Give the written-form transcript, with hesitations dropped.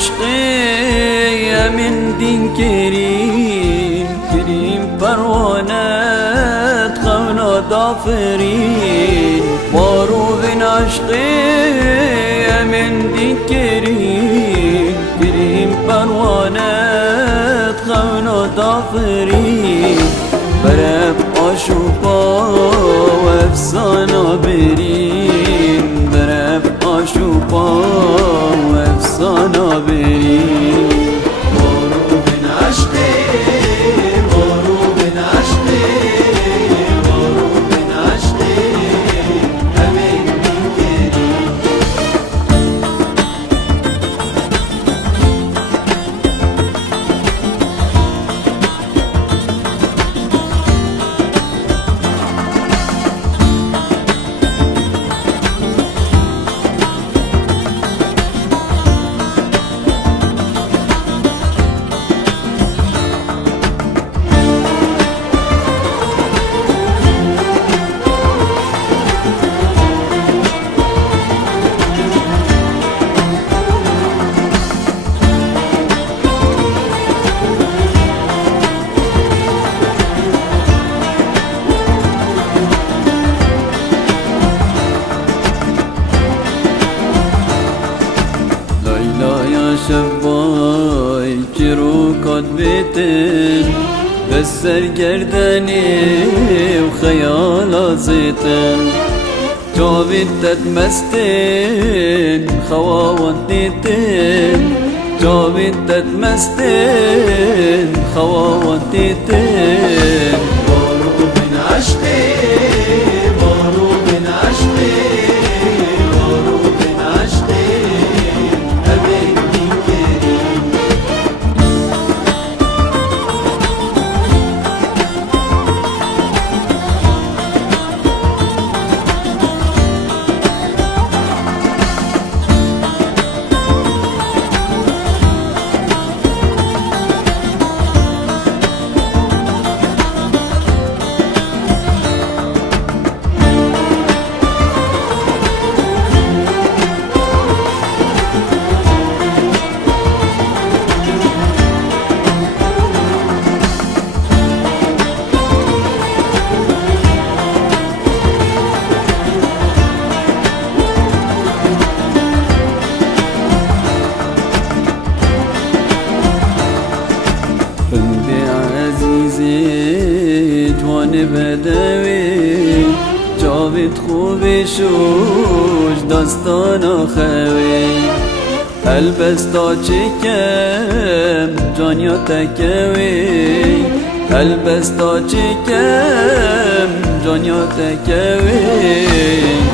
عشقي من دين كريم پروانت خونا دافرين بارو بن عشقي من دين كريم پروانت خونا دافرين برف آشوبا و افسانا برين برف آشوبا و افسانا برين بارو بن عشقي بارو بن عشقي بارو بن عشقي همين دين كريم شبای چروکات بیتن بس سرگردنی و خیال زیتن جاویدت مستن خواوان دیتن جاویدت مستن خواوان دیتن بارو بن عشقی بارو بن عشقی بارو بن عشقی بدوی جاوید خوبی شوش داستانا خوی البستا چکم جانیا تکوی البستا چکم جانیا تکوی